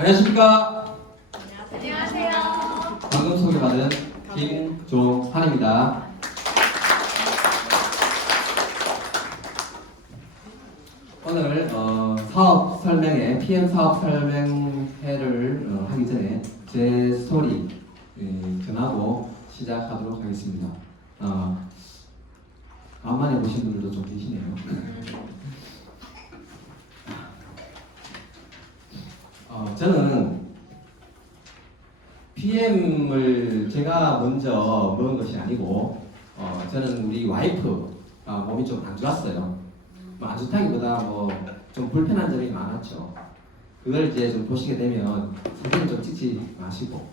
안녕하십니까. 안녕하세요. 방금 소개받은 김종환입니다. 오늘 사업 설명회, PM 사업 설명회를 하기 전에 제 스토리 전하고 시작하도록 하겠습니다. 간만에 보신 분들도 좀 계시네요. 저는 PM을 제가 먼저 먹은 것이 아니고 저는 우리 와이프가 몸이 좀 안 좋았어요. 안 좋다기보다 좀 불편한 점이 많았죠. 그걸 이제 좀 보시게 되면 사진 좀 찍지 마시고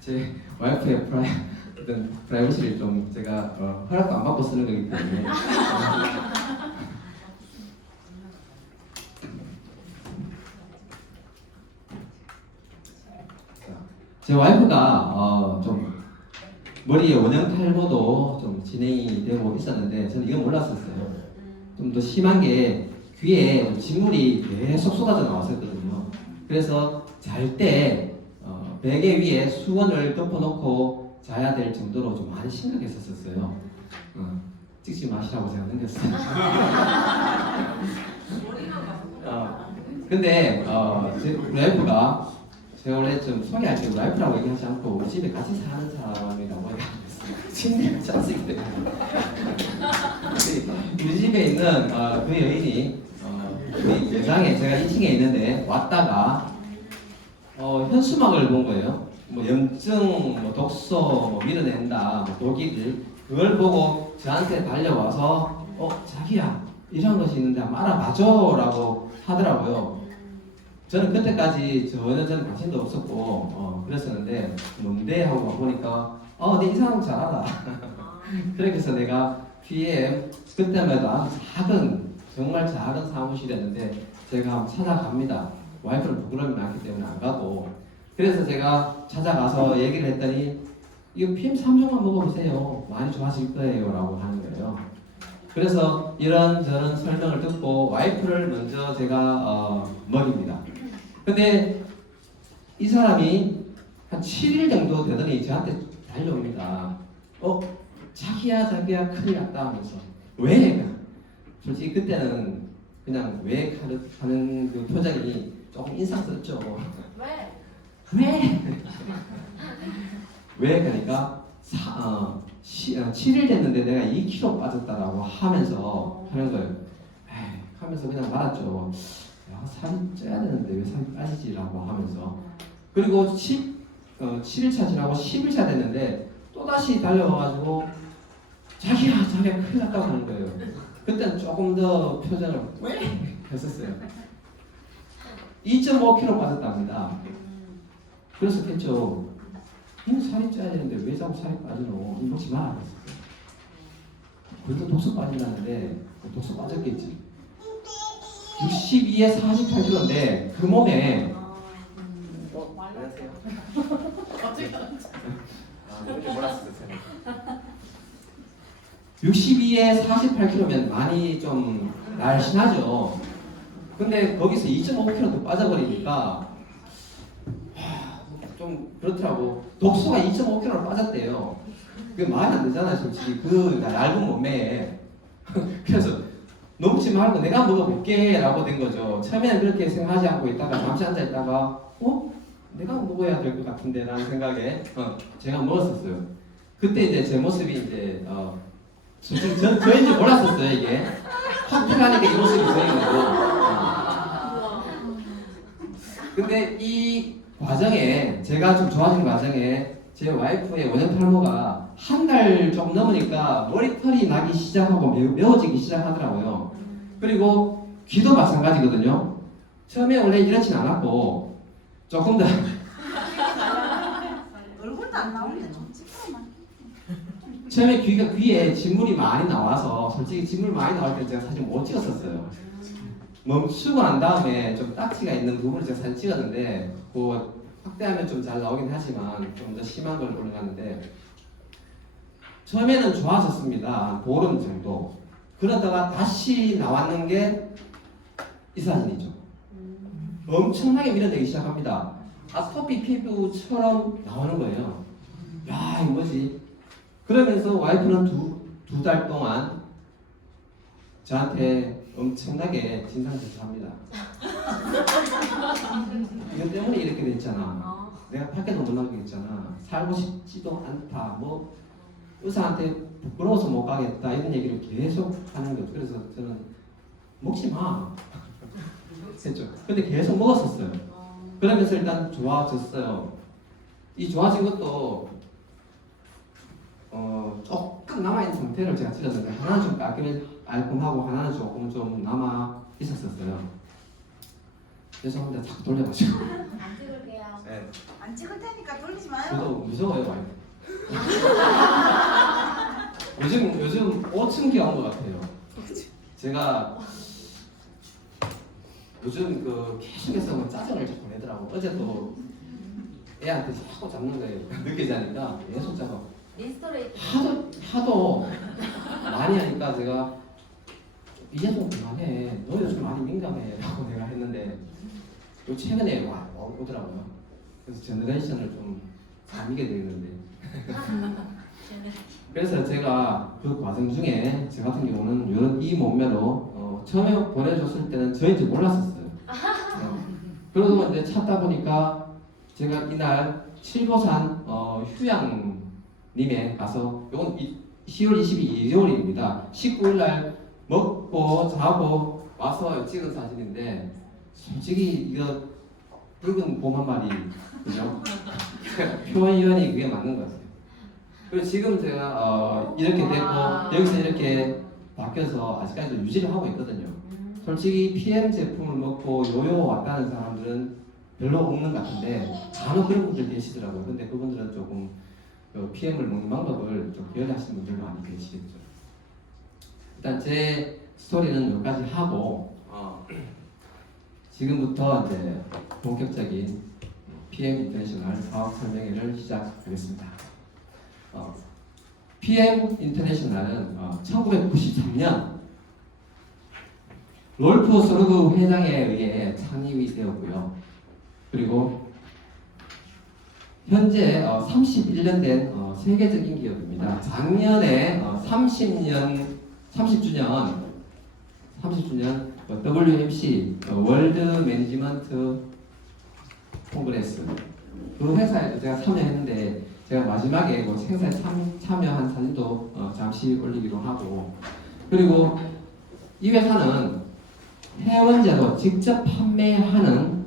제 와이프의 프라이버시를 좀 제가 허락도 안 받고 쓰는 거기 때문에 제 와이프가 좀 머리에 원형 탈모도 좀 진행이 되고 있었는데 저는 이건 몰랐었어요. 좀 더 심한 게 귀에 진물이 계속 쏟아져 나왔었거든요. 그래서 잘 때 베개 위에 수건을 덮어놓고 자야 될 정도로 좀 많이 심각했었어요. 찍지 마시라고 제가 넘겼어요. 근데 제 와이프가 제가 원래 좀 소개할 때 와이프라고 얘기하지 않고 우리 집에 같이 사는 사람이라고 얘기했어요. 침대를 짰을 때 우리 집에 있는 그 여인이 우리 매장에 제가 2층에 있는데 왔다가 현수막을 본 거예요. 염증, 독소, 밀어낸다, 독일 그걸 보고 저한테 달려와서 자기야 이런 것이 있는데 한번 알아봐줘라고 하더라고요. 저는 그때까지 전혀 관심도 없었고 그랬었는데 뭔데 하고 보니까 내 이 사람 잘 알아. 그래서 내가 PM 그때마다 정말 작은 사무실이었는데 제가 한번 찾아갑니다. 와이프는 부끄러움이 많기 때문에 안 가고 그래서 제가 찾아가서 얘기를 했더니 이거 PM 3종만 먹어보세요. 많이 좋아질 거예요 라고 하는 거예요. 그래서 이런저런 설명을 듣고 와이프를 먼저 제가 먹입니다. 근데 이 사람이 한 7일 정도 되더니 저한테 달려옵니다. 자기야 큰일 났다 하면서 왜? 솔직히 그때는 그냥 왜 하는 그 표정이 조금 인상 썼죠. 왜? 왜? 그러니까 7일 됐는데 내가 2kg 빠졌다라고 하면서 하는 거예요. 하면서 그냥 말았죠. 살이 쪄야 되는데 왜 살이 빠지지라고 하면서 그리고 7일차 지나고 10일차 됐는데 또다시 달려와가지고 자기야 큰일 났다고 하는 거예요. 그때는 조금 더 표정을 왜? 했었어요. 2.5kg 빠졌답니다. 그랬었겠죠. 살이 쪄야 되는데 왜 자꾸 살이 빠지노? 먹지 마라 그랬어요. 그래도 독소 빠진다는데 독소 빠졌겠지. 62에 48kg인데 그 몸에 안녕하세요. 이렇게 몰랐어요. 62에 48kg면 많이 좀 날씬하죠. 근데 거기서 2.5kg도 빠져버리니까 좀 그렇더라고. 독소가 2.5kg로 빠졌대요. 그게 말이 안 되잖아요, 솔직히. 그 얇은 몸매에. 그래서 넘지 말고 내가 먹어볼게 라고 된 거죠. 처음에는 그렇게 생각하지 않고 있다가 잠시 앉아 있다가 내가 먹어야 될 것 같은데 라는 생각에 제가 먹었었어요. 그때 이제 제 모습이 이제 솔직히 저인지 몰랐었어요. 이게 확 피하니까 이 모습이 보이는 거고. 근데 이 과정에 제가 좀 좋아진 과정에 제 와이프의 원형 탈모가 한 달 좀 넘으니까 머리털이 나기 시작하고 메워지기 시작하더라고요. 그리고 귀도 마찬가지거든요. 처음에 원래 이렇진 않았고 조금 더 얼굴도 안 나오는데 좀 찍어만. 처음에 귀에 진물이 많이 나와서 솔직히 진물 많이 나올 때 제가 사진 못 찍었었어요. 멈추고 난 다음에 좀 딱지가 있는 부분을 제가 사진 찍었는데 그 확대하면 좀 잘 나오긴 하지만 좀 더 심한 걸 올라갔는데 처음에는 좋아졌습니다. 보름 정도. 그러다가 다시 나왔는 게 이 사진이죠. 엄청나게 밀어내기 시작합니다. 아토피 피부처럼 나오는 거예요. 야, 이거 뭐지? 그러면서 와이프는 두 달 동안 저한테 엄청나게 진상조사합니다. 이것 때문에 이렇게 됐잖아. 내가 밖에도 못 나가겠잖아. 살고 싶지도 않다. 뭐 의사한테 부끄러워서 못 가겠다 이런 얘기를 계속 하는 거죠. 그래서 저는 먹지 마 했죠. 근데 계속 먹었었어요. 그러면서 일단 좋아졌어요. 이 좋아진 것도 조금 남아있는 상태를 제가 찢었는데 하나는 좀 깔끔하고 하나는 조금 좀 남아 있었어요. 죄송합니다. 자꾸 돌려가지고. 안 찍을게요. 네. 안 찍을 테니까 돌리지 마요. 저도 무서워요 많이. 요즘 5층 귀한 것 같아요. 제가 요즘 계속해서 짜증을 자꾸 내더라고. 어제 또 애한테 자꾸 잡는 거예요. 늦게 자니까 계속 잡아. 인스토레이트. 하도 많이 하니까 제가 이제 좀 그만해. 너 요즘 많이 민감해. 라고 내가 했는데 요 최근에 오더라고요. 그래서 제너레이션을 좀 사미게 되는데 그래서 제가 그 과정 중에 제 같은 경우는 이런 이 몸매로 처음에 보내줬을 때는 저인지 몰랐었어요. 그러고 이제 찾다 보니까 제가 이날 칠보산 휴양님에 가서 이건 10월 22일 일요일입니다. 19일 날 먹고 자고 와서 찍은 사진인데 솔직히 이건 봄 한 마리 그죠? 표현이 그게 맞는 것 같아요. 그리고 지금 제가 이렇게 됐고 여기서 이렇게 바뀌어서 아직까지도 유지를 하고 있거든요. 솔직히 PM 제품을 먹고 요요 왔다는 사람들은 별로 없는 것 같은데 간혹 그런 분들 계시더라고요. 근데 그분들은 조금 PM을 먹는 방법을 좀 기억하시는 분들 많이 계시겠죠. 일단 제 스토리는 여기까지 하고 지금부터 이제 본격적인 PM 인터내셔널 사업 설명회를 시작하겠습니다. PM 인터내셔널은 1993년 롤프 소르그 회장에 의해 창립이 되었고요. 그리고 현재 31년 된 세계적인 기업입니다. 작년에 30주년 WMC 월드 매니지먼트 콩그레스 그 회사에도 제가 참여했는데 제가 마지막에 행사에 참여한 사진도 잠시 올리기로 하고 그리고 이 회사는 회원제로 직접 판매하는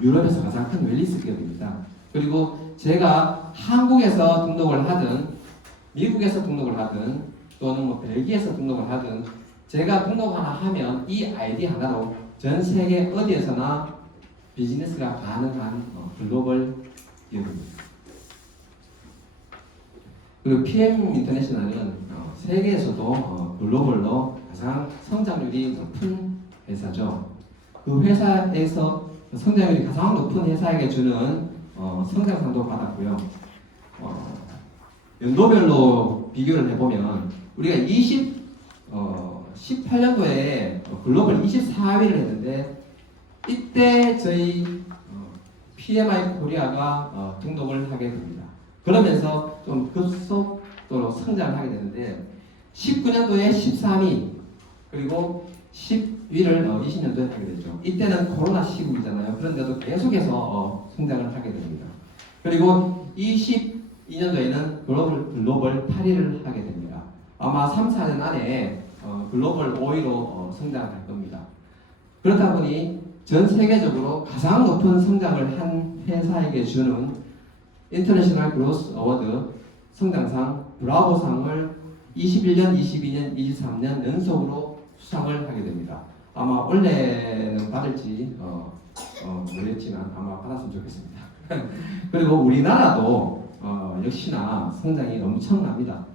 유럽에서 가장 큰 웰니스 기업입니다. 그리고 제가 한국에서 등록을 하든 미국에서 등록을 하든 또는 뭐 벨기에에서 등록을 하든 제가 등록 하나 하면 이 아이디 하나로 전 세계 어디에서나 비즈니스가 가능한 글로벌 기업입니다. 그리고 PM 인터내셔널은 세계에서도 글로벌로 가장 성장률이 높은 회사죠. 그 회사에서 성장률이 가장 높은 회사에게 주는 성장상도 받았고요. 연도별로 비교를 해보면 우리가 18년도에 글로벌 24위를 했는데 이때 저희 PMI 코리아가 등록을 하게 됩니다. 그러면서 좀 급속도로 성장을 하게 되는데 19년도에 13위 그리고 10위를 20년도에 하게 되죠. 이때는 코로나 시국이잖아요. 그런데도 계속해서 성장을 하게 됩니다. 그리고 22년도에는 글로벌 8위를 하게 됩니다. 아마 3, 4년 안에 글로벌 5위로 성장할 겁니다. 그렇다 보니 전 세계적으로 가장 높은 성장을 한 회사에게 주는 인터내셔널 그로스 어워드 성장상 브라보상을 21년, 22년, 23년 연속으로 수상을 하게 됩니다. 아마 원래는 받을지 모르겠지만 아마 받았으면 좋겠습니다. 그리고 우리나라도 역시나 성장이 엄청납니다.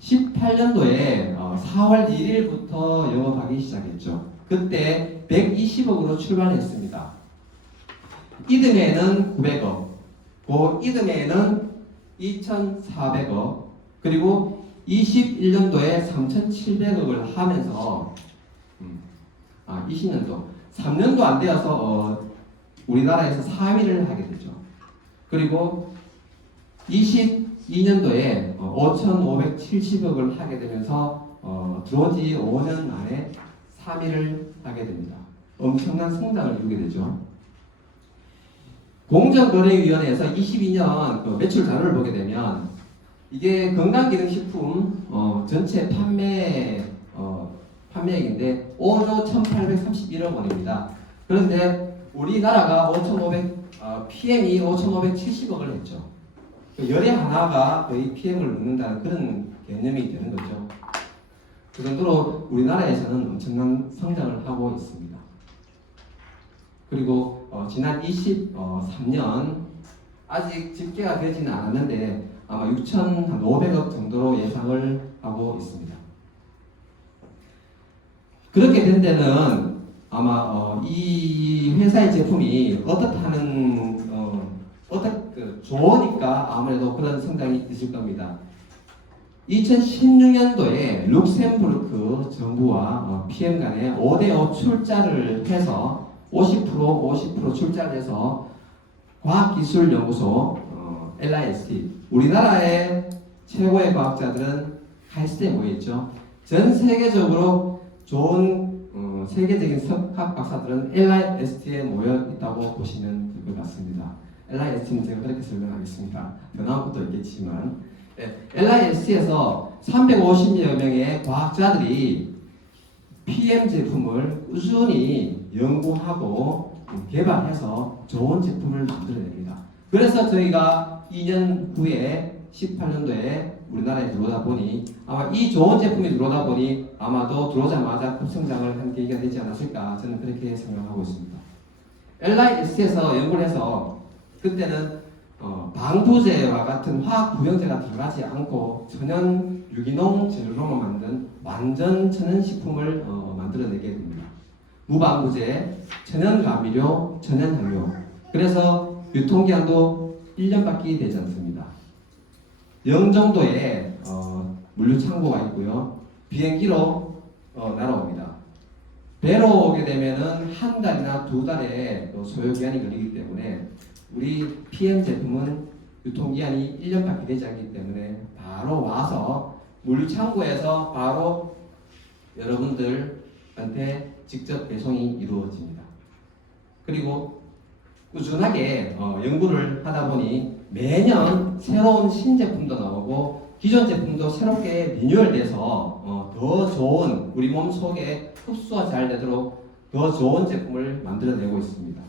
18년도에 4월 1일부터 영업하기 시작했죠. 그때 120억으로 출발했습니다. 이듬해에는 900억, 그 이듬해에는 2,400억, 그리고 21년도에 3,700억을 하면서 20년도 3년도 안 되어서 우리나라에서 3위를 하게 되죠. 그리고 22년도에 5,570억을 하게 되면서 들어온 지 5년 만에 3위를 하게 됩니다. 엄청난 성장을 이루게 되죠. 공정거래위원회에서 22년 그 매출 자료를 보게 되면 이게 건강기능식품 전체 판매액인데 5조 1,831억 원입니다. 그런데 우리나라가 PM이 5,570억을 했죠. 열의 하나가 거의 PM을 넘는다는 그런 개념이 되는 거죠. 그 정도로 우리나라에서는 엄청난 성장을 하고 있습니다. 그리고 지난 23년 아직 집계가 되지는 않았는데 아마 6,500억 정도로 예상을 하고 있습니다. 그렇게 된 데는 아마 이 회사의 제품이 좋으니까 아무래도 그런 성장이 있을 겁니다. 2016년도에 룩셈부르크 정부와 PM 간에 5대5 출자를 해서 50% 출자를 해서 과학기술연구소 LIST 우리나라의 최고의 과학자들은 헬스에 모여있죠. 전 세계적으로 좋은 세계적인 석학 박사들은 LIST에 모여있다고 보시면 될 것 같습니다. LIST는 제가 그렇게 설명하겠습니다. 변화한 것도 있겠지만 LIST에서 350여 명의 과학자들이 PM 제품을 꾸준히 연구하고 개발해서 좋은 제품을 만들어냅니다. 그래서 저희가 2년 후에 18년도에 우리나라에 들어오다 보니 아마 이 좋은 제품이 들어오다 보니 아마도 들어오자마자 급성장을 한 계기가 되지 않았을까 저는 그렇게 생각하고 있습니다. LIS에서 연구를 해서 그때는 방부제와 같은 화학 부영제가 들어가지 않고 천연 유기농 재료로만 만든 완전 천연 식품을 만들어내게 됩니다. 무방부제, 천연 감미료, 천연 향료. 그래서 유통기한도 1년밖에 되지 않습니다. 영종도에 물류 창고가 있고요. 비행기로 날아옵니다. 배로 오게 되면은 한 달이나 두 달의 소요 기한이 걸리기 때문에 우리 PM 제품은 유통기한이 1년밖에 되지 않기 때문에 바로 와서 물류 창고에서 바로 여러분들한테 직접 배송이 이루어집니다. 그리고 꾸준하게 연구를 하다 보니 매년 새로운 신제품도 나오고 기존 제품도 새롭게 리뉴얼돼서 더 좋은 우리 몸 속에 흡수가 잘 되도록 더 좋은 제품을 만들어내고 있습니다.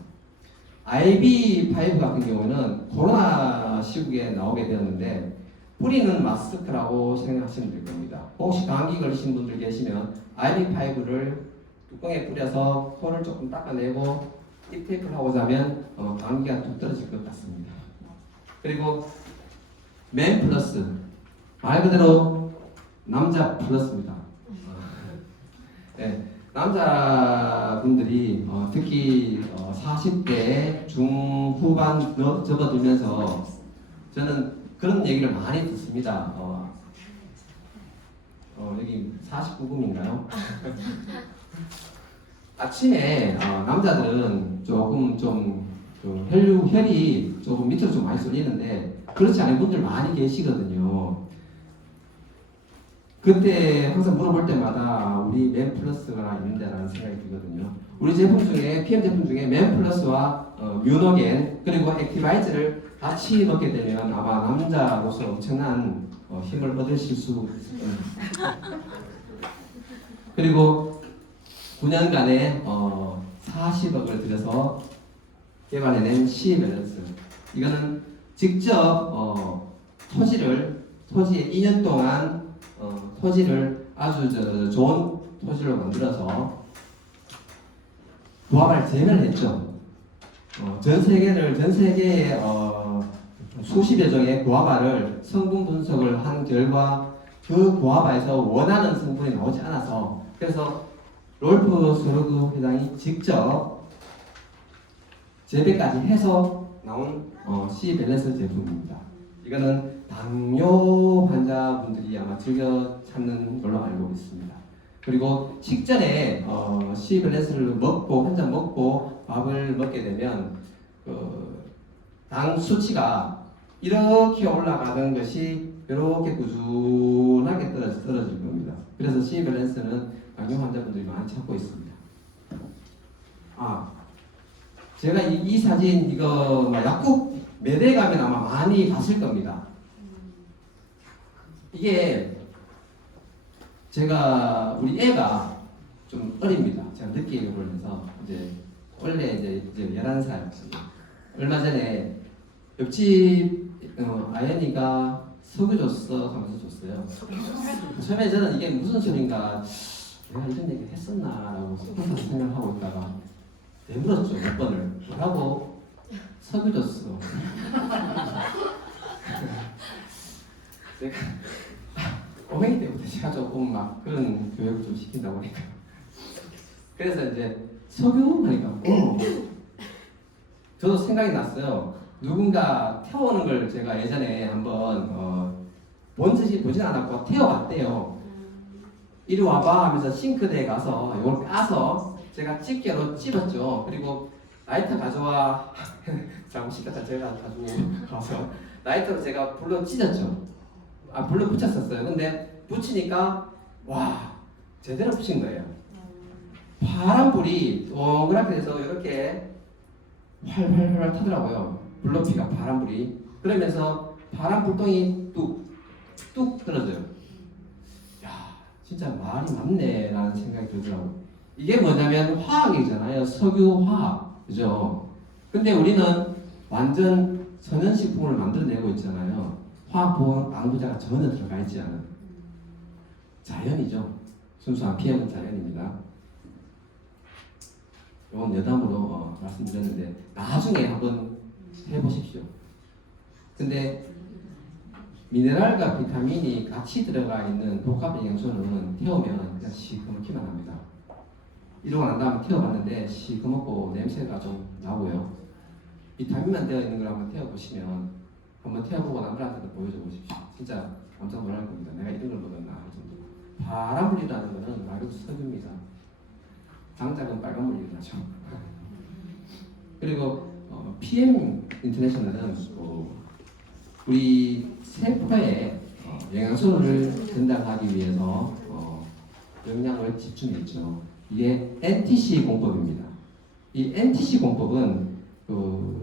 IV5 같은 경우는 코로나 시국에 나오게 되었는데 뿌리는 마스크라고 생각하시면 될 겁니다. 혹시 감기 걸리신 분들 계시면 IV5를 뚜껑에 뿌려서 코를 조금 닦아내고 입테이프를 하고 자면 감기가 뚝 떨어질 것 같습니다. 그리고 맨 플러스 말 그대로 남자 플러스입니다. 네, 남자분들이 특히 40대 중후반 접어들면서 저는 그런 얘기를 많이 듣습니다. 여기 49금인가요? 아침에 남자들은 조금 혈이 조금 밑으로 좀 많이 쏠리는데 그렇지 않은 분들 많이 계시거든요. 그때 항상 물어볼 때마다 우리 맨 플러스가 있는데라는 생각이 들거든요. 우리 제품 중에 PM 제품 중에 맨 플러스와 뮤노겐 그리고 액티바이즈를 같이 넣게 되면 아마 남자로서 엄청난 힘을 얻으실 수 있습니다. 그리고 9년간에 40억을 들여서 개발해낸 C-밸런스 이거는 직접 토지에 2년 동안 토지를 아주 좋은 토지로 만들어서 부합을 재현을 했죠. 전 세계에 수십여 종의 구아바를 성분 분석을 한 결과 그 구아바에서 원하는 성분이 나오지 않아서 그래서 롤프 소르그 회장이 직접 재배까지 해서 나온 C-밸런스 제품입니다. 이거는 당뇨 환자분들이 아마 즐겨 찾는 걸로 알고 있습니다. 그리고 식전에 C 밸런스를 먹고 한 잔 먹고 밥을 먹게 되면 당 수치가 이렇게 올라가는 것이 이렇게 꾸준하게 떨어질 겁니다. 그래서 C 밸런스는 당뇨 환자분들이 많이 찾고 있습니다. 제가 이 사진 이거 약국 매대 가면 아마 많이 봤을 겁니다. 이게 제가 우리 애가 좀 어립니다. 제가 늦게 교육을 해서 이제 원래 이제 11살. 얼마 전에 옆집 아연이가 석유 줬어 하면서 줬어요. 처음에 저는 이게 무슨 소린가 내가 이런 얘기 했었나라고 생각하고 있다가 내물었죠. 몇 번을. 뭐라고? 석유 줬어. 제가 어머니 때부터 제가 조금 막 그런 교육을 좀 시킨다 보니까 그래서 이제 석유 하니까 저도 생각이 났어요. 누군가 태워오는 걸 제가 예전에 한번 보진 않았고 태워봤대요. 이리 와봐 하면서 싱크대에 가서 이걸 까서 제가 집게로 찝었죠. 그리고 라이터 가져와. 잘못 시켰다. 제가 가지고 가서 라이터로 제가 불로 찢었죠. 불로 붙였었어요. 근데 붙이니까 와 제대로 붙인 거예요. 파란불이 동그랗게 돼서 이렇게 활활활 타더라고요. 불높이가 파란불이. 그러면서 파란 불똥이 뚝뚝 떨어져요. 야 진짜 말이 맞네 라는 생각이 들더라고요. 이게 뭐냐면 화학이잖아요. 석유화학. 그죠? 근데 우리는 완전 천연식품을 만들어내고 있잖아요. 화학보호 방부제가 전혀 들어가 있지 않은 자연이죠. 순수한 PM은 자연입니다. 이건 여담으로 말씀드렸는데 나중에 한번 해보십시오. 근데 미네랄과 비타민이 같이 들어가 있는 복합 영양소는 태우면 그냥 시커멓기만 합니다. 이러고 난 다음에 태워봤는데 시커멓고 냄새가 좀 나고요. 비타민만 되어 있는 걸 한번 태워보시면 한번 태워보고 남들한테도 보여줘 보십시오. 진짜 깜짝 놀랄 겁니다. 내가 이런 걸 먹었나 할 정도로. 파란물이라는 것은 말 그대로 석유입니다. 장작은 빨간물이 나죠. 그리고 PM 인터내셔널은 우리 세포에 영양소를 전달하기 위해서 영양을 집중했죠. 이게 NTC 공법입니다. 이 NTC 공법은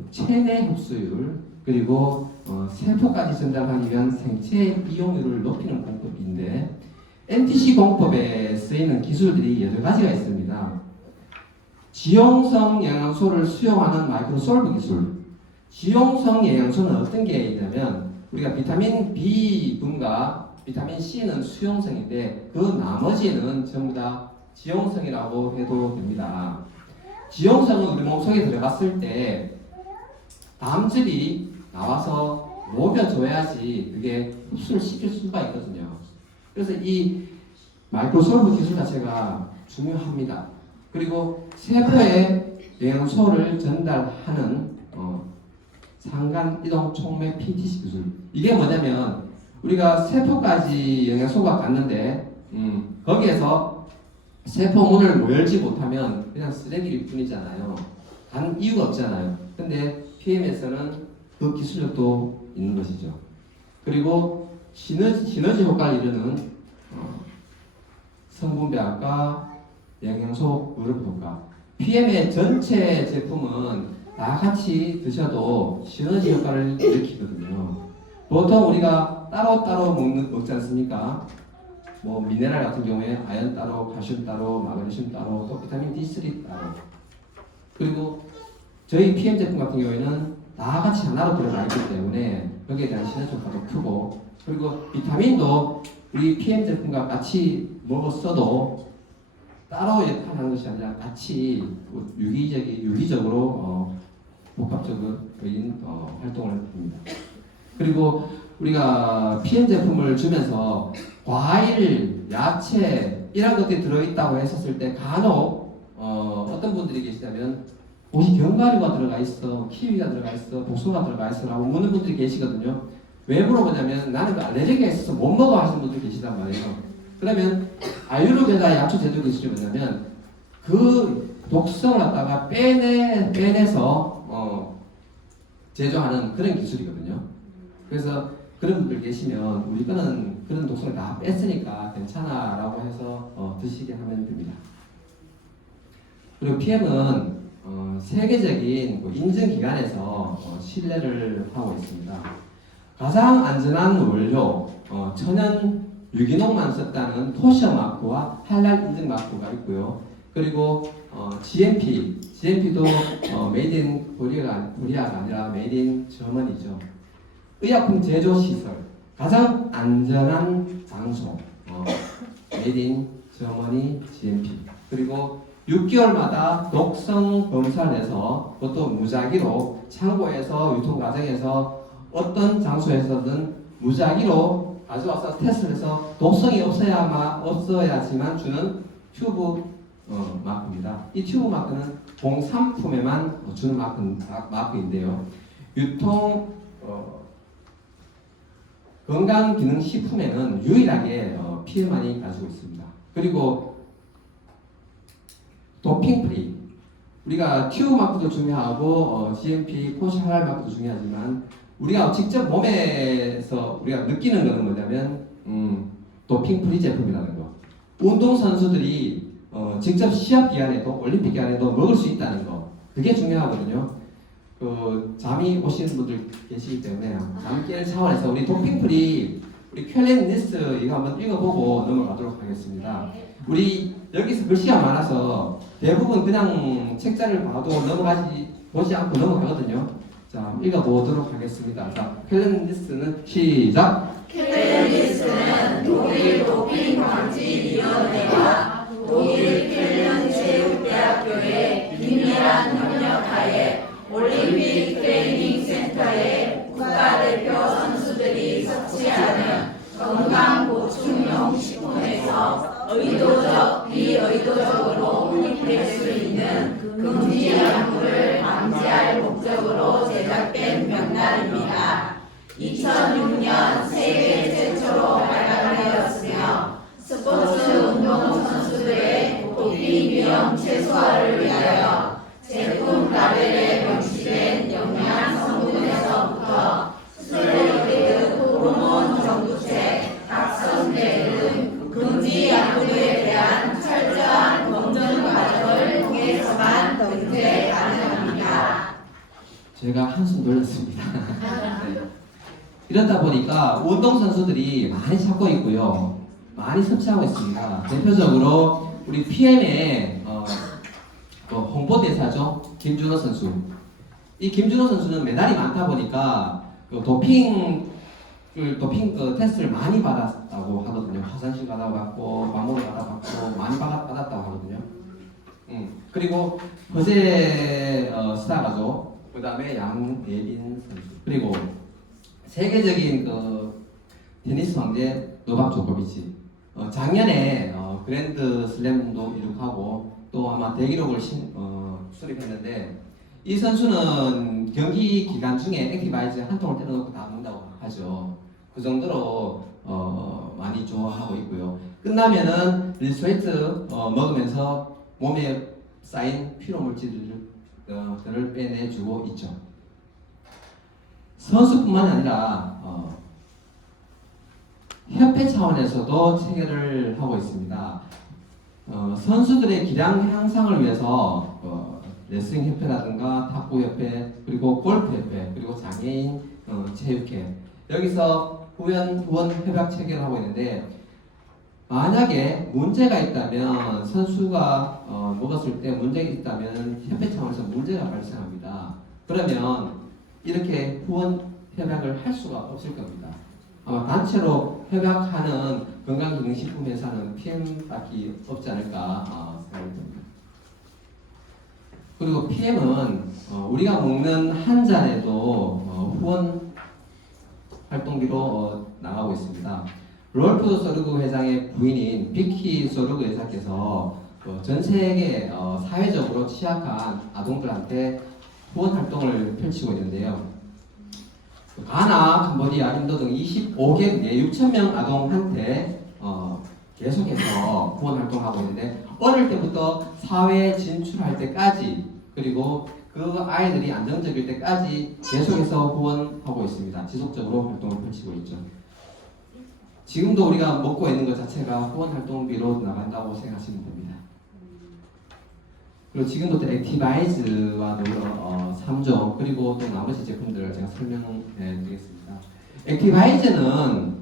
체내 흡수율 그리고 세포까지 전달하기 위한 생체 이용률을 높이는 공법인데 NTC 공법에 쓰이는 기술들이 여러 가지가 있습니다. 지용성 영양소를 수용하는 마이크로솔브 기술. 지용성 영양소는 어떤 게 있냐면 우리가 비타민 B군과 비타민 C는 수용성인데 그 나머지는 전부 다 지용성이라고 해도 됩니다. 지용성은 우리 몸속에 들어갔을 때 담즙이 나와서 녹여줘야지 그게 흡수를 시킬 수가 있거든요. 그래서 이 마이크로솔브 기술 자체가 중요합니다. 그리고 세포에 영양소를 전달하는 상간 이동 촉매 PTC 기술. 이게 뭐냐면 우리가 세포까지 영양소가 갔는데 거기에서 세포문을 열지 못하면 그냥 쓰레기일 뿐이잖아요. 간 이유가 없잖아요. 근데 PM에서는 그 기술력도 있는 것이죠. 그리고 시너지 효과를 이루는 성분배합과 영양소 그룹 효과. PM의 전체 제품은 다 같이 드셔도 시너지 효과를 일으키거든요. 보통 우리가 따로따로 먹지 않습니까? 뭐 미네랄 같은 경우에 아연 따로, 칼슘 따로, 마그네슘 따로, 또 비타민 D3 따로. 그리고 저희 PM 제품 같은 경우에는 다 같이 하나로 들어가 있기 때문에 여기에 대한 시너지 효과도 크고, 그리고 비타민도 우리 PM 제품과 같이 먹었어도 따로 역할하는 것이 아니라 같이 유기적으로 복합적인 활동을 합니다. 그리고 우리가 PM 제품을 주면서 과일, 야채 이런 것들이 들어있다고 했었을 때 간혹 어떤 분들이 계시다면 혹시 견과류가 들어가 있어, 키위가 들어가 있어, 복숭아가 들어가 있어 라고 묻는 분들이 계시거든요. 왜 물어보냐면 나는 그 알레르기가 있어서 못 먹어 하시는 분들이 계시단 말이에요. 그러면 아유르베다 약초 제도 기술이 뭐냐면 그 독성을 갖다가 빼내서 제조하는 그런 기술이거든요. 그래서 그런 분들 계시면 우리 거는 그런 독성을 다 뺐으니까 괜찮아라고 해서 드시게 하면 됩니다. 그리고 PM은 세계적인 인증기관에서 신뢰를 하고 있습니다. 가장 안전한 원료, 천연 유기농만 썼다는 토시어 마크와 할랄 인증 마크가 있고요. 그리고 GMP도 메이드 인 코리아가 아니라 메이드 인 저머니죠. 의약품 제조 시설, 가장 안전한 장소, 메이드 인 저머니 GMP. 그리고 6개월마다 독성 검사를 해서 그것도 무작위로 창고에서 유통 과정에서 어떤 장소에서든 무작위로 가져와서 테스트를 해서 독성이 없어야지만 주는 튜브 마크입니다. 이 튜브 마크는 공산품에만 주는 마크인데요. 유통 건강기능식품에는 유일하게 PM만이 가지고 있습니다. 그리고 도핑 프리. 우리가 튜브 마크도 중요하고 GMP, 코시 할랄 마크도 중요하지만 우리가 직접 몸에서 우리가 느끼는 것은 뭐냐면 도핑 프리 제품이라는 거. 운동 선수들이 직접 시합 기간에도 올림픽 기간에도 먹을 수 있다는 거. 그게 중요하거든요. 잠이 오시는 분들 계시기 때문에 잠 깰 차원에서 우리 도핑 프리 우리 퀄렌 리스트 이거 한번 읽어보고 넘어가도록 하겠습니다. 우리 여기서 글씨가 많아서 대부분 그냥 책자를 봐도 보지 않고 넘어가거든요. 자, 읽어보도록 하겠습니다. 자, 퀄렌 리스트는 시작! 퀄렌 리스트는 독일 도핑 방지위원회와 독일 퀄렌 체육대학교의 긴밀한 협력하에 올림픽 트레이닝 센터의 국가대표 선수들이 섭취하는 건강 보충용 식품에서 의도적, 비의도적으로 흡입될 수 있는 금지 약물을 방지할 목적으로 제작된 명단입니다. 2006년 세계 최초로 발간되었으며 스포츠 운동 선수들의 도핑 위험 최소화를 위하여 제품 라벨에 명시된 영양 성분에서부터 스테로이드, 호르몬 정두체, 각성제 등 금지 약물에 대한 철저한 검증 과정을 통해서만 등재 가능합니다. 제가 한숨 돌렸습니다. 네. 이렇다 보니까 운동선수들이 많이 찾고 있고요. 많이 섭취하고 있습니다. 대표적으로 우리 PM의 홍보대사죠. 김준호 선수. 이 김준호 선수는 메달이 많다 보니까 도핑 테스트를 많이 받았다고 하거든요. 화장실 가다 받고, 밥 먹으러 가다 받고, 많이 받았다고 하거든요. 그리고 허재 스타 가족, 그 다음에 양예빈 선수, 그리고 세계적인 테니스 황제 노박 조코비치. 작년에 그랜드 슬램도 이룩하고 또 아마 대기록을 수립했는데 이 선수는 경기 기간 중에 액티바이즈 한 통을 때려놓고 다 먹는다고 하죠. 그 정도로 많이 좋아하고 있고요. 끝나면은 릴스웨이트 먹으면서 몸에 쌓인 피로 물질들을 빼내주고 있죠. 선수뿐만 아니라 협회 차원에서도 체계를 하고 있습니다. 선수들의 기량 향상을 위해서 레슬링 협회라든가 탁구 협회, 그리고 골프 협회, 그리고 장애인 체육회, 여기서 후원 협약 체계를 하고 있는데, 만약에 문제가 있다면 선수가 먹었을 때 문제가 있다면 협회 차원에서 문제가 발생합니다. 그러면 이렇게 후원 협약을 할 수가 없을 겁니다. 아마 단체로 협약하는 건강기능식품 회사는 PM밖에 없지 않을까 생각이 듭니다. 그리고 PM은 우리가 먹는 한 잔에도 후원 활동비로 나가고 있습니다. 롤프 소르그 회장의 부인인 비키 소르그 회장께서 전 세계 사회적으로 취약한 아동들한테 후원 활동을 펼치고 있는데요. 가나, 캄보디아, 인도 등 25개국의 6,000명 아동한테 계속해서 후원 활동하고 있는데 어릴 때부터 사회에 진출할 때까지 그리고 그 아이들이 안정적일 때까지 계속해서 후원하고 있습니다. 지속적으로 활동을 펼치고 있죠. 지금도 우리가 먹고 있는 것 자체가 후원 활동비로 나간다고 생각하시면 됩니다. 그리고 지금부터 액티바이즈와 노력 3종 그리고 또 나머지 제품들을 제가 설명해 드리겠습니다. 액티바이즈는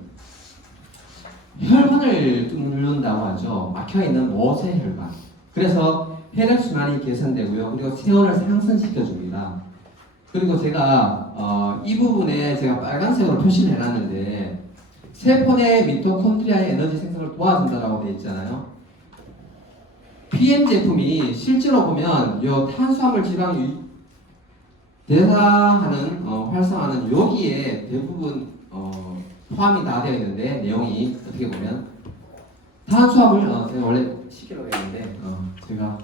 혈관을 뚫는다고 하죠. 막혀있는 모세 혈관. 그래서 혈액순환이 개선되고요. 그리고 체온을 상승시켜 줍니다. 그리고 제가 이 부분에 제가 빨간색으로 표시를 해놨는데 세포 내 미토콘드리아의 에너지 생성을 도와준다라고 되어 있잖아요. PM 제품이 실제로 보면 이 탄수화물 지방 대사하는 활성화는 여기에 대부분 포함이 다 되어 있는데 내용이 어떻게 보면 탄수화물 제가 원래 시키려고 했는데 제가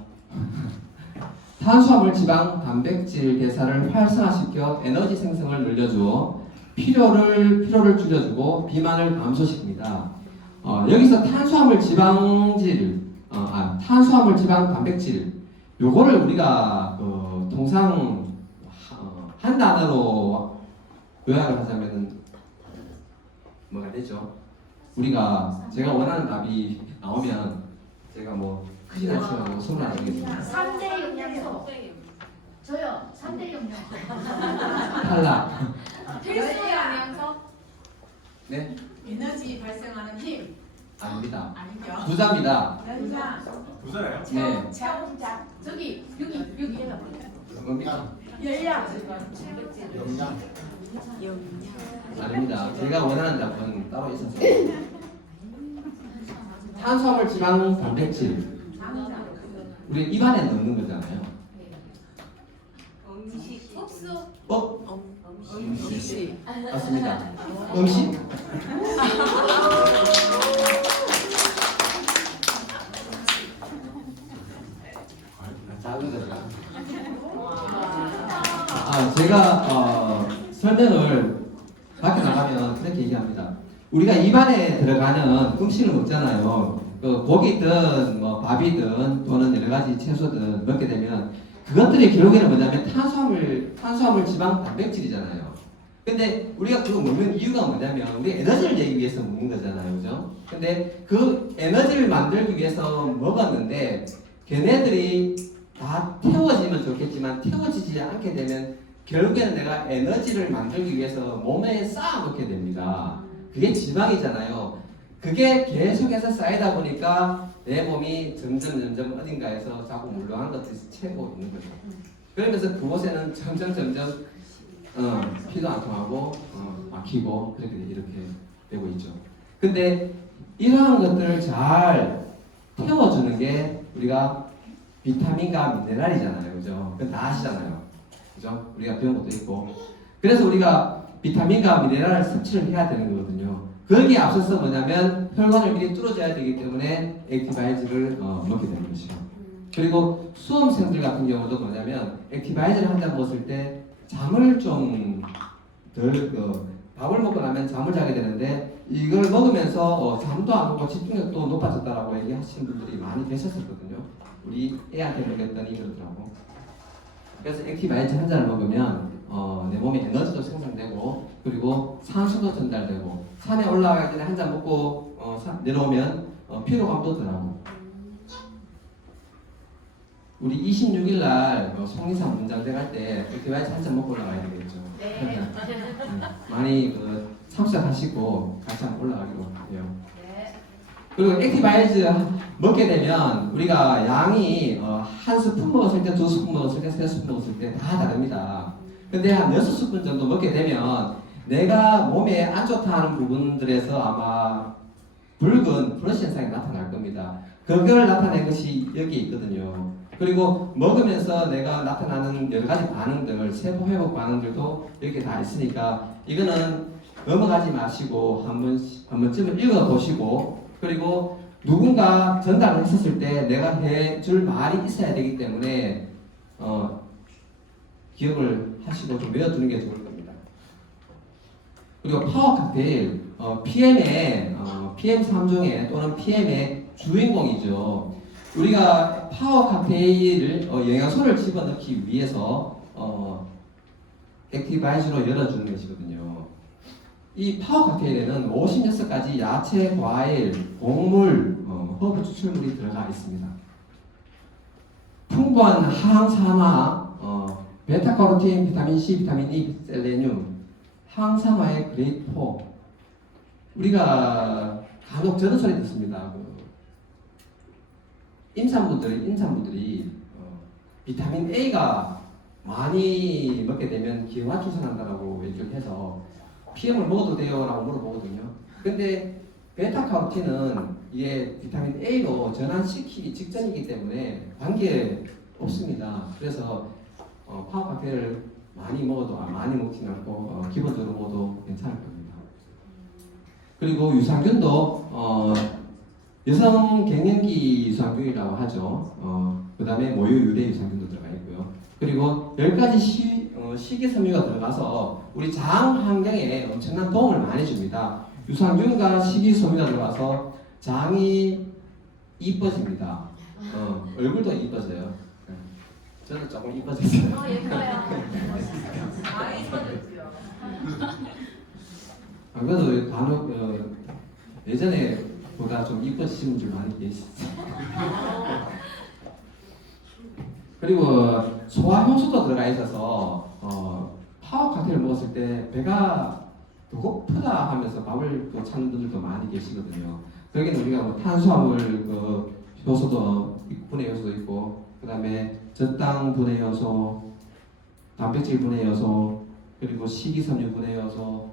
탄수화물 지방 단백질 대사를 활성화시켜 에너지 생성을 늘려주어 필요를 줄여주고 비만을 감소시킵니다. 여기서 탄수화물 지방질 탄수화물 지방 단백질 요거를 우리가 통상 한 단어로 요약을 하자면은 뭐가 되죠? 우리가 제가 원하는 답이 나오면 제가 뭐 크지나 치고 소문 안 하겠습니다. 3대 영양소. 저요. 3대 영양소. 탈락. 필수 영양소. 네? 에너지 발생하는 힘. 아닙니다. 아니죠. 부자입니다. 연장. 부자예요? 네. 체온장. 저기 여기 뭡니까? 열량. 영양. 아닙니다. 제가 원하는 답은 따로 있어서 탄수화물 지방 단백질 우리 입안에 넣는 거잖아요. 흡수. 음식. 맞습니다. 음식? 작은 거죠. 제가 설명을 밖에 나가면 그렇게 얘기합니다. 우리가 입안에 들어가는 음식을 먹잖아요. 그 고기든 뭐 밥이든 또는 여러 가지 채소든 먹게 되면 그것들의 결국에는 뭐냐면 탄수화물 지방 단백질이잖아요. 근데 우리가 그거 먹는 이유가 뭐냐면 우리 에너지를 내기 위해서 먹는 거잖아요. 그죠? 근데 그 에너지를 만들기 위해서 먹었는데 걔네들이 다 태워지면 좋겠지만 태워지지 않게 되면 결국에는 내가 에너지를 만들기 위해서 몸에 쌓아놓게 됩니다. 그게 지방이잖아요. 그게 계속해서 쌓이다 보니까 내 몸이 점점 어딘가에서 자꾸 물러간 것들이 채고 있는 거죠. 그러면서 그곳에는 점점 피도 안 통하고 막히고 이렇게 되고 있죠. 근데 이러한 것들을 잘 태워주는 게 우리가 비타민과 미네랄이잖아요. 그죠? 그건 다 아시잖아요. 그죠? 우리가 배운 것도 있고. 그래서 우리가 비타민과 미네랄을 섭취를 해야 되는 거거든요. 거기에 앞서서 뭐냐면 혈관을 미리 뚫어줘야 되기 때문에 액티바이즈를 먹게 되는 것이죠. 그리고 수험생들 같은 경우도 뭐냐면 액티바이즈를 한 잔 먹었을 때 잠을 좀 밥을 먹고 나면 잠을 자게 되는데 이걸 먹으면서 잠도 안 오고 집중력도 높아졌다라고 얘기하시는 분들이 많이 계셨었거든요. 우리 애한테 먹였더니 그러더라고. 그래서 액티바이즈 한 잔을 먹으면 내 몸에 에너지도 생성되고 그리고 산소도 전달되고 산에 올라가기 전에 한 잔 먹고 내려오면 피로감도 덜하고. 우리 26일 날 송리산 문장대 갈 때 액티바이즈 한 잔 먹고 올라가야 되겠죠. 네. 많이 참석하시고 같이 한번 올라가기로 해요. 네. 그리고 액티바이즈 먹게 되면 우리가 양이 한 스푼 먹었을 때, 두 스푼 먹었을 때, 세 스푼 먹었을 때 다 다릅니다. 근데 한 6스푼 정도 먹게 되면 내가 몸에 안 좋다 하는 부분들에서 아마 붉은 플러시 현상이 나타날 겁니다. 그걸 나타낸 것이 여기 있거든요. 그리고 먹으면서 내가 나타나는 여러 가지 반응들, 세포 회복 반응들도 이렇게 다 있으니까 이거는 넘어가지 마시고 한 번쯤은 읽어보시고 그리고 누군가 전달을 했었을 때 내가 해줄 말이 있어야 되기 때문에 기억을 하시고 좀 외워두는 게 좋을 겁니다. 그리고 파워 칵테일, PM에 PM3종의 또는 PM의 주인공이죠. 우리가 파워 카페인을 영양소를 집어넣기 위해서 액티바이즈로 열어주는 것이거든요. 이 파워 카페인에는 56가지 야채, 과일, 곡물, 허브 추출물이 들어가 있습니다. 풍부한 항산화, 베타카로틴, 비타민 C, 비타민 E, 셀레늄, 항산화의 그레이드 4. 우리가 간혹 저런 소리 듣습니다. 임산부들이 비타민 A가 많이 먹게 되면 기화 출산한다라고 얘기를 해서 PM을 먹어도 돼요라고 물어보거든요. 근데 베타카로틴은 이게 비타민 A로 전환시키기 직전이기 때문에 관계 없습니다. 그래서 파워 카페를 많이 먹어도 많이 먹진 않고 기본적으로 먹어도 괜찮을 겁니다. 그리고 유산균도 여성 갱년기 유산균이라고 하죠. 그 다음에 모유 유래 유산균도 들어가 있고요. 그리고 10가지 식이섬유가 들어가서 우리 장 환경에 엄청난 도움을 많이 줍니다. 유산균과 식이섬유가 들어가서 장이 이뻐집니다. 얼굴도 이뻐져요. 저는 조금 이뻐졌어요. 예뻐요. 많이 써줬지요. 안 그래도 간혹 예전에 보다 좀 이뻐지시는 줄 많이 계시죠. 그리고 소화 효소도 들어가 있어서 파워 카페를 먹었을 때 배가 더 고프다 하면서 밥을 또 찾는 분들도 많이 계시거든요. 거기는 우리가 뭐 탄수화물 효소도 분해 효소도 있고, 그 다음에 저당 분해 효소, 단백질 분해 효소, 그리고 식이섬유 분해 효소,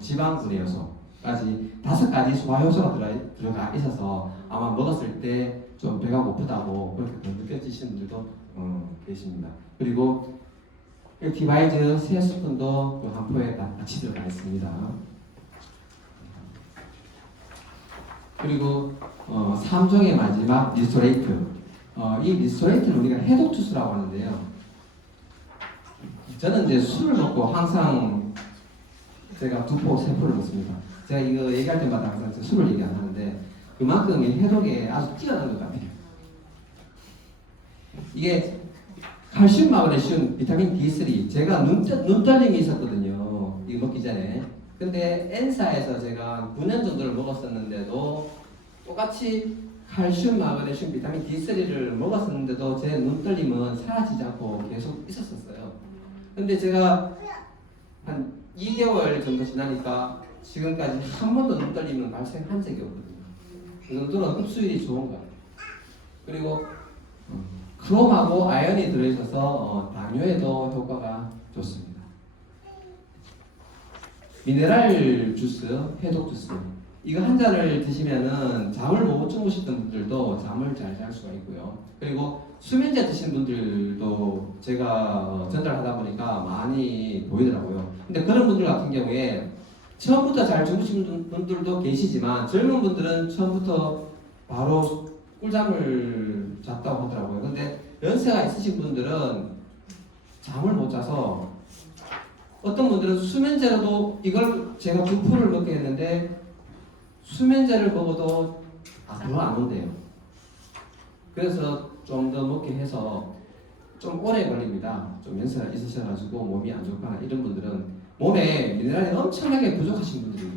지방 분해 효소까지 5가지 소화 효소가 들어가 있어서 아마 먹었을 때 좀 배가 고프다고 그렇게 느껴지시는 분들도 계십니다. 그리고 액티바이즈 3스푼도 한 포에 같이 들어가 있습니다. 그리고 3종의 마지막 리스토레이트. 이 리스토레이트는 우리가 해독 주스라고 하는데요. 저는 이제 술을 먹고 항상 제가 2포, 3포를 먹습니다. 제가 이거 얘기할 때마다 항상 술을 얘기 안 하는데 그만큼 이 해독에 아주 뛰어난 것 같아요. 이게 칼슘, 마그네슘, 비타민 D3. 제가 눈떨림이 있었거든요. 이거 먹기 전에. 근데 N사에서 제가 9년 정도를 먹었었는데도 똑같이 칼슘, 마그네슘, 비타민 D3를 먹었었는데도 제 눈떨림은 사라지지 않고 계속 있었어요. 근데 제가 한 2개월 정도 지나니까 지금까지 한 번도 눈떨림은 발생한 적이 없거든요. 그 정도는 흡수율이 좋은 것 같아요. 그리고 크롬하고 아연이 들어있어서 당뇨에도 효과가 좋습니다. 미네랄 주스, 해독 주스. 이거 한 잔을 드시면은 잠을 못 주무시던 분들도 잠을 잘 잘 수가 있고요. 그리고 수면제 드시는 분들도 제가 전달하다 보니까 많이 보이더라고요. 근데 그런 분들 같은 경우에 처음부터 잘 주무시는 분들도 계시지만 젊은 분들은 처음부터 바로 꿀잠을 잤다고 하더라고요. 근데 연세가 있으신 분들은 잠을 못 자서 어떤 분들은 수면제로도 이걸 제가 2포를 먹게 했는데 수면제를 먹어도 더 안 온대요. 그래서 좀 더 먹게 해서 좀 오래 걸립니다. 좀 연세가 있으셔가지고 몸이 안 좋거나 이런 분들은 몸에 미네랄이 엄청나게 부족하신 분들이에요.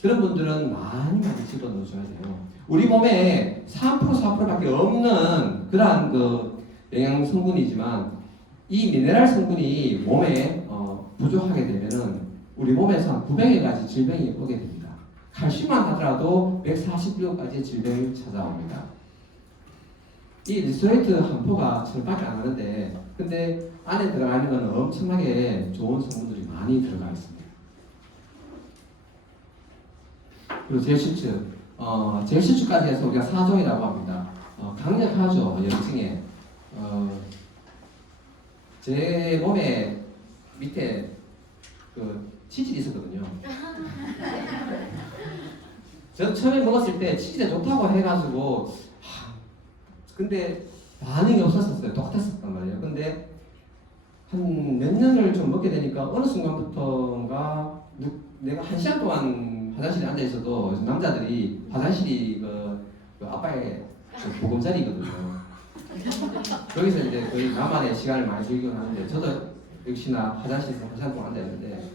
그런 분들은 많이 집어넣어줘야 돼요. 우리 몸에 3%, 4%밖에 없는 그러한 영양 성분이지만 이 미네랄 성분이 몸에 부족하게 되면은 우리 몸에서 한 900여 가지 질병이 오게 됩니다. 칼슘만 하더라도 140kg까지의 질병이 찾아옵니다. 이 리스토레이트 한 포가 절밖에 안 하는데 근데 안에 들어가 있는 건 엄청나게 좋은 성분들이 많이 들어가 있습니다. 그리고 젤시추까지 해서 우리가 4종이라고 합니다. 강력하죠, 염증에. 제 몸에 밑에 치질이 있었거든요. 저 처음에 먹었을 때 치질에 좋다고 해가지고 근데 반응이 없었어요. 똑같았었단 말이에요. 근데 한 몇 년을 좀 먹게 되니까 어느 순간부터인가 내가 1시간 동안 화장실에 앉아 있어도 남자들이 화장실이 그 아빠의 그 보금자리거든요. 거기서 이제 거의 나만의 시간을 많이 즐기곤 하는데 저도 역시나 화장실에서 한 시간 동안 앉아 있는데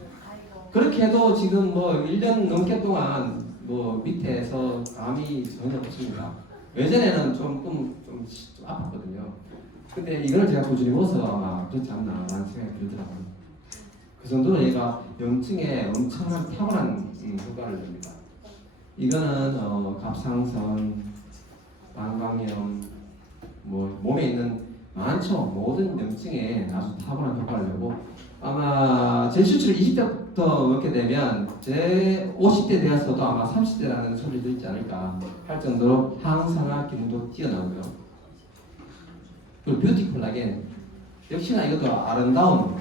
그렇게 해도 지금 뭐 1년 넘게 동안 뭐 밑에서 감이 전혀 없습니다. 예전에는 좀 아팠거든요. 근데 이걸 제가 꾸준히 먹어서 아마 그렇지 않나 라는 생각이 들더라고요. 그 정도로 얘가 염증에 엄청난 탁월한 효과를 줍니다. 이거는 갑상선, 방광염, 뭐 몸에 있는 많죠. 모든 염증에 아주 탁월한 효과를 내고 아마 제 수치를 20대부터 먹게 되면 제 50대 되어서도 아마 30대라는 소리를 듣지 않을까 할 정도로 항산화 기능도 뛰어나고요. 그리고 뷰티 콜라겐 역시나 이것도 아름다운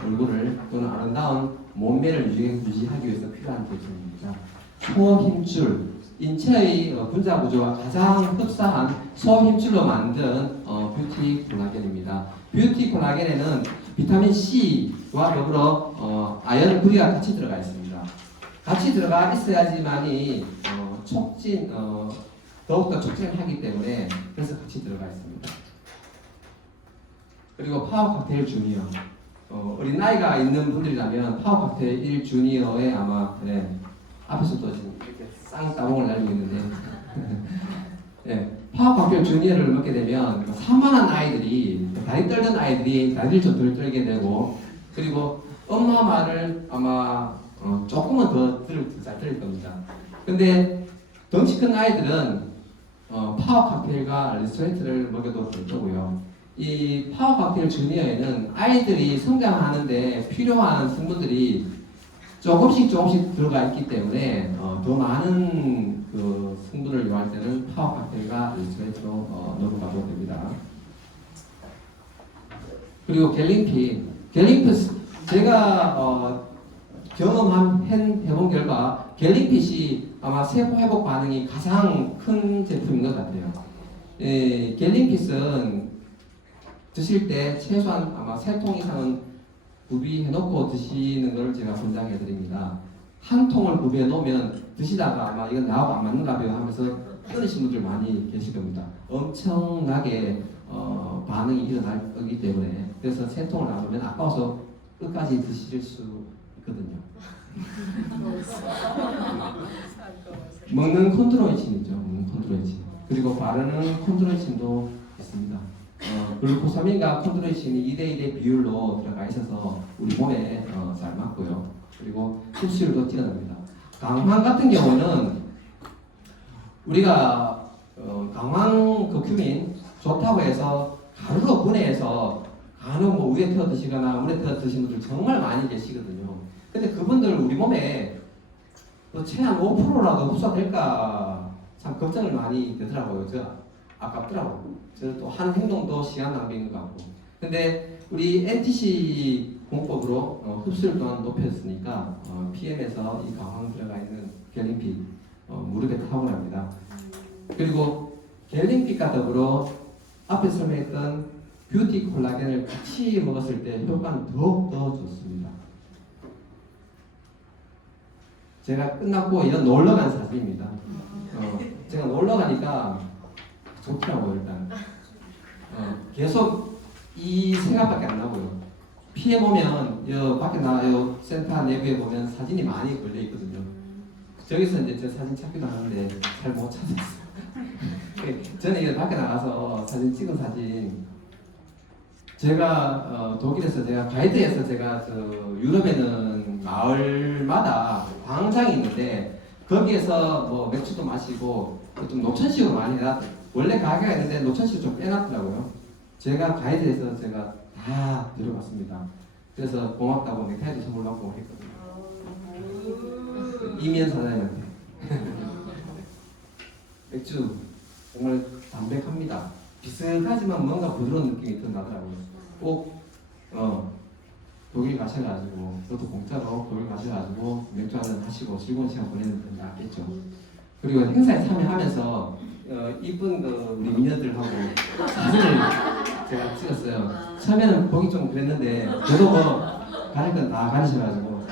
얼굴을 또는 아름다운 몸매를 유지하기 위해서 필요한 제품입니다. 소힘줄, 인체의 분자 구조가 가장 흡사한 소힘줄로 만든 뷰티 콜라겐입니다. 뷰티 콜라겐에는 비타민 C와 더불어 아연 구리가 같이 들어가 있습니다. 같이 들어가 있어야지만이 더욱더 촉진을 하기 때문에 그래서 같이 들어가 있습니다. 그리고 파워 칵테일 주니어 어린 나이가 있는 분들이라면 파워 칵테일 1 주니어에 아마 앞에서도 지금 이렇게 쌍따봉을 날리고 있는데 파워 칵테일 주니어를 먹게 되면 산만한 아이들이 다리 떨던 아이들이 다리를 좀 덜 떨게 되고 그리고 엄마 말을 아마 조금은 더 잘 들을 겁니다. 근데 덩치 큰 아이들은 파워 칵테일과 리스토렌트를 먹여도 될 거고요. 이 파워 칵테일 주니어에는 아이들이 성장하는데 필요한 성분들이 조금씩 들어가 있기 때문에 더 많은 그 성분을 이용할 때는 파워 칵테일과 리스토렌트로 넘어가도 됩니다. 그리고 갤링피스 제가 해본 결과 갤링핏이 아마 세포 회복 반응이 가장 큰 제품인 것 같아요. 갤링핏은 드실 때 최소한 아마 3통 이상은 구비해 놓고 드시는 걸 제가 권장해 드립니다. 한 통을 구비해 놓으면 드시다가 아마 이건 나하고 안 맞는가 봐요 하면서 끊으신 분들 많이 계실 겁니다. 엄청나게 반응이 일어날 거기 때문에 그래서 3통을 나누면 아까워서 끝까지 드실 수 있거든요. 먹는 콘드로이친이죠. 먹는 콘드로이친. 그리고 바르는 콘드로이친도 있습니다. 글루코사민과 콘드로이친이 2대1의 비율로 들어가 있어서 우리 몸에 잘 맞고요. 그리고 흡수율도 뛰어납니다. 강황 같은 경우는 우리가 강황 커큐민 좋다고 해서 가루로 분해해서 간혹 뭐 우유에 태워 드시거나 물에 태워 드시는 분들 정말 많이 계시거든요. 근데 그분들 우리 몸에 최한 5%라도 흡수될까 참 걱정을 많이 되더라고요. 저 아깝더라고요. 저는 또 하는 행동도 시간 낭비인 것 같고. 근데 우리 NTC 공법으로 흡수율 또한 높였으니까 PM에서 이 강황 들어가 있는 갤링핏 무릎에 탁월합니다. 그리고 갤링핏과 더불어 앞에 설명했던 뷰티 콜라겐을 같이 먹었을 때 효과는 더욱더 좋습니다. 제가 끝났고 이런 놀러 간 사진입니다. 제가 놀러 가니까 좋더라고요. 일단 계속 이 생각밖에 안 나고요. 피해 보면 요 밖에 나요 센터 내부에 보면 사진이 많이 걸려 있거든요. 저기서 이제 제 사진 찾기도 하는데 잘 못 찾았어요. 저는 이제 밖에 나가서 사진 찍은 사진 제가 독일에서 제가 가이드에서 제가 유럽에는 마을마다 광장이 있는데 거기에서 뭐 맥주도 마시고 좀 노천식으로 많이 해놨. 원래 가게가 있는데 노천식 좀 빼놨더라고요. 제가 가이드에서 제가 다 들어갔습니다. 그래서 고맙다고 넥타이도 선물 받고 했거든요. 이미연 사장님한테. 맥주 정말 담백합니다. 비슷하지만 뭔가 부드러운 느낌이 더 나더라고요. 꼭 독일 가셔가지고 그것도 공짜로 독일 가셔가지고 맥주 한잔 하시고 즐거운 시간 보내는 게 낫겠죠. 그리고 행사에 참여하면서 이쁜 우리 미녀들하고 사진을 제가 찍었어요. 처음에는 보기 좀 그랬는데 저도 뭐 가릴 건 다 가리셔가지고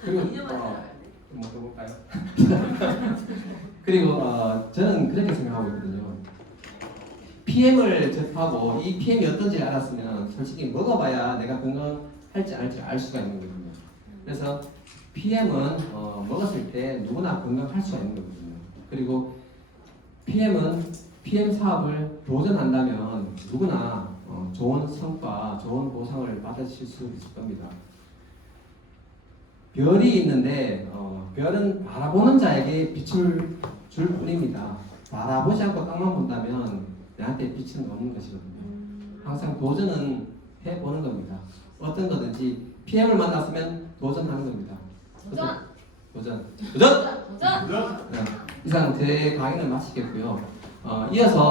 그리고 2년만 살아야 돼. 뭐 해볼까요? 그리고 저는 그렇게 생각하고 있거든요. PM을 접하고 이 PM이 어떤지 알았으면 솔직히 먹어봐야 내가 건강할지 알지 알 수가 있는 거거든요. 그래서 PM은 먹었을 때 누구나 건강할 수가 있는 거거든요. 그리고 PM은 PM 사업을 도전한다면 누구나 좋은 성과, 좋은 보상을 받으실 수 있을 겁니다. 별이 있는데 별은 바라보는 자에게 빛을 줄 뿐입니다. 바라보지 않고 땅만 본다면 내한테 빛은 없는 것이거든요. 항상 도전은 해보는 겁니다. 어떤 거든지 PM을 만났으면 도전하는 겁니다. 도전. 도전. 도전. 네, 이상 제 강의를 마치겠고요. 이어서